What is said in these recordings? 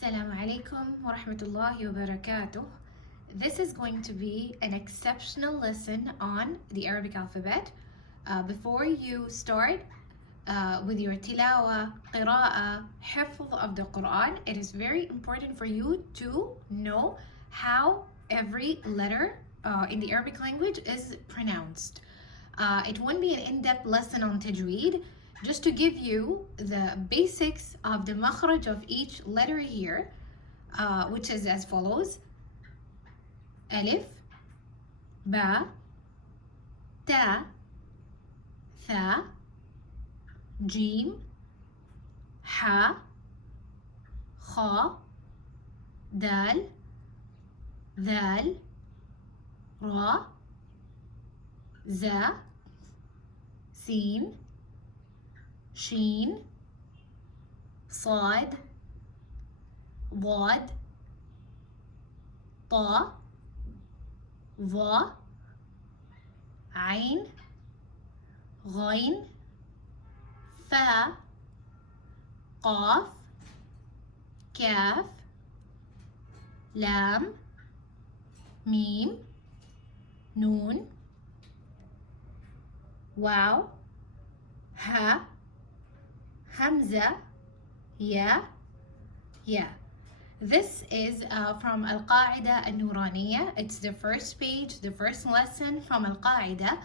Assalamu alaikum wa rahmatullahi wa barakatuh. This is going to be an exceptional lesson on the Arabic alphabet. Before you start with your tilawah, qira'ah, hifz of the Quran, it is very important for you to know how every letter in the Arabic language is pronounced. It won't be an in-depth lesson on Tajweed, just to give you the basics of the makhraj of each letter here, which is as follows: Alif, Ba, Ta, Tha, Jim, Ha, Kha, Dal, Dal, Ra, Za, Sin, Sheen, Sad, Wad, Ta, Va, Ain, Ghain, Fa, Qaf, Kaf, Lam, Mim, Noon, Waw, Ha, Hamza, Ya, Ya. This is from Al-Qaida Al-Nuraniya. It's the first page, the first lesson from Al-Qaida.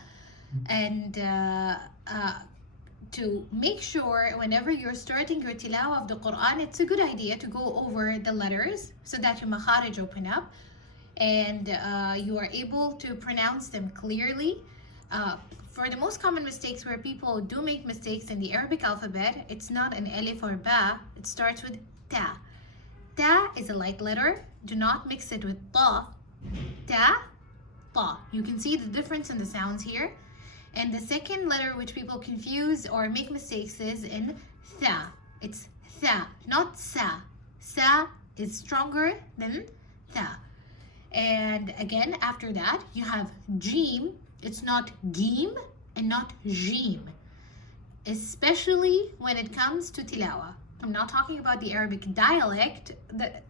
And to make sure whenever you're starting your tilawah of the Quran, it's a good idea to go over the letters so that your makharij open up and you are able to pronounce them clearly. For the most common mistakes where people do make mistakes in the Arabic alphabet, it's not an alif or ba, it starts with ta. Ta is a light letter. Do not mix it with ta. Ta, ta. You can see the difference in the sounds here. And the second letter which people confuse or make mistakes is in tha. It's tha, not sa. Sa is stronger than tha. And again, after that, you have jim. It's not geem and not jim, especially when it comes to tilawah. I'm not talking about the Arabic dialect.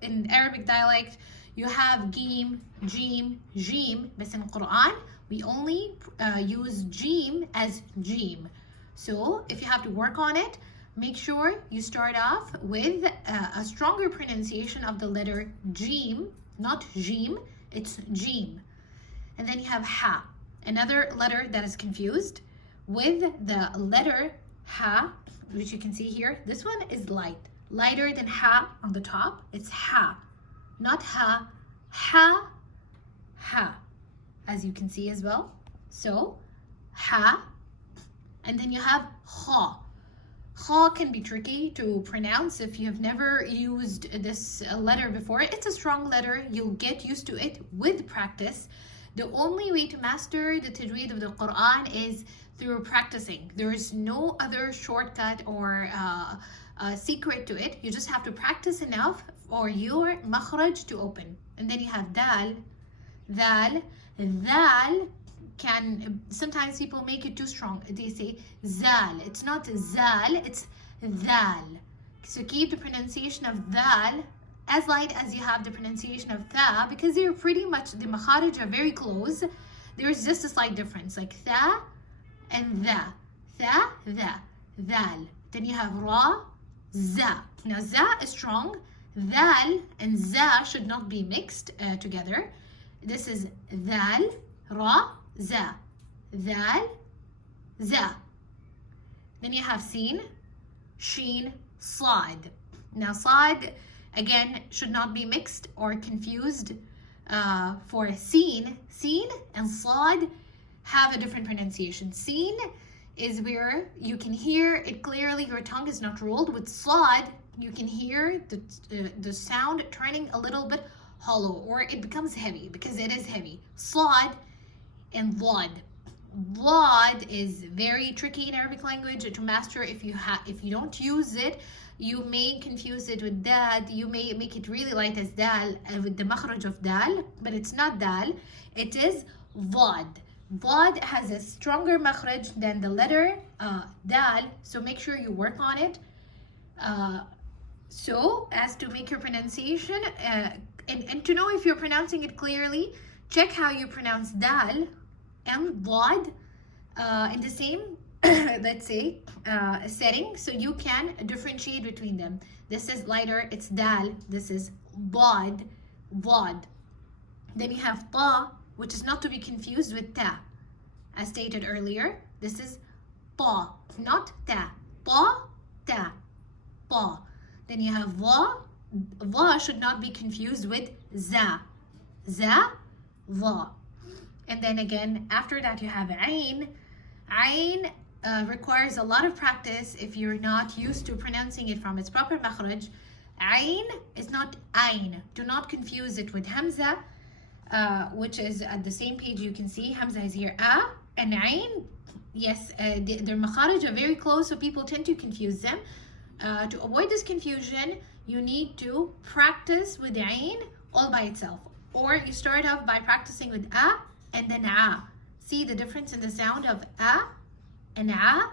In Arabic dialect, you have geem, jim, jim, but in Quran, we only use jim as jim. So if you have to work on it, make sure you start off with a stronger pronunciation of the letter jim, not jim, it's jim. And then you have ha, another letter that is confused with the letter ha, which you can see here. This one is lighter than ha on the top. It's ha, not ha, ha, ha, as you can see as well. So ha, and then you have kha. Kha can be tricky to pronounce if you have never used this letter before. It's a strong letter. You'll get used to it with practice. The only way to master the tajweed of the Quran is through practicing. There is no other shortcut or secret to it. You just have to practice enough for your makhraj to open. And then you have dal, dal. Dal can, sometimes people make it too strong. They say zal. It's not zal, it's dal. So keep the pronunciation of dal as light as you have the pronunciation of tha, because they're pretty much, the makharij are very close. There's just a slight difference, like tha and tha. Tha, tha, dal. Then you have ra, za. Now za is strong. Dal and za should not be mixed together. This is dal, ra, za. Dal, za. Then you have sin, sheen, sad. Now sad, again, should not be mixed or confused for sin. Sin and sad have a different pronunciation. Sin is where you can hear it clearly, your tongue is not rolled. With sad, you can hear the sound turning a little bit hollow, or it becomes heavy because it is heavy. Sad and Vlad. Vlad is very tricky in Arabic language to master. If you don't use it, you may confuse it with dad. You may make it really light as dal, with the makhraj of dal, but it's not dal. It is Vlad. Vlad has a stronger makhraj than the letter dal, so make sure you work on it. So, as to make your pronunciation, and to know if you're pronouncing it clearly, check how you pronounce dal and dad in the same, let's say, setting, so you can differentiate between them. This is lighter, it's dal. This is dad, dad. Then you have ta, which is not to be confused with ta. As stated earlier, this is ta, not ta. Ta, ta, ta. Then you have va. Va should not be confused with za. Za, va. And then again, after that you have ain. Ain requires a lot of practice if you're not used to pronouncing it from its proper makhraj. Ain is not ain. Do not confuse it with hamza, which is at the same page. You can see hamza is here and ain. Yes, their makharaj are very close, so people tend to confuse them. To avoid this confusion, you need to practice with the ain all by itself, or you start off by practicing with and then a. See the difference in the sound of a and a.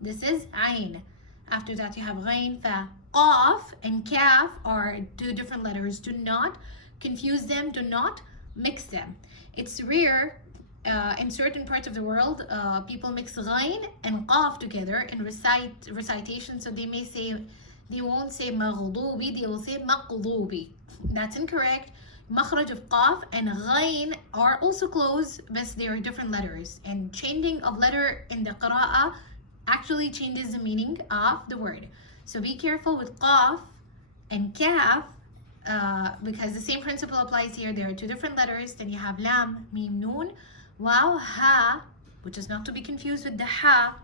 This is ain. After that you have ghain, fa. Qaf and kaf are two different letters. Do not confuse them. Do not mix them. It's rare in certain parts of the world, people mix ghain and qaf together in recitation. So they won't say maghdubi, they will say maqdubi. That's incorrect. Makhraj of qaf and ghain are also close, but they are different letters. And changing of letter in the qira'ah actually changes the meaning of the word. So be careful with qaf and kaf, because the same principle applies here. There are two different letters. Then you have lam, mim, noon, waw, ha, which is not to be confused with the ha.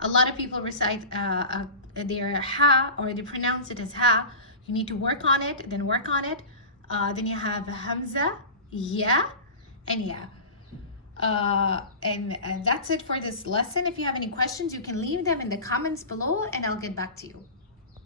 A lot of people recite their ha, or they pronounce it as ha. You need to work on it, then work on it. Then you have hamza, ya, and ya. And that's it for this lesson. If you have any questions, you can leave them in the comments below and I'll get back to you.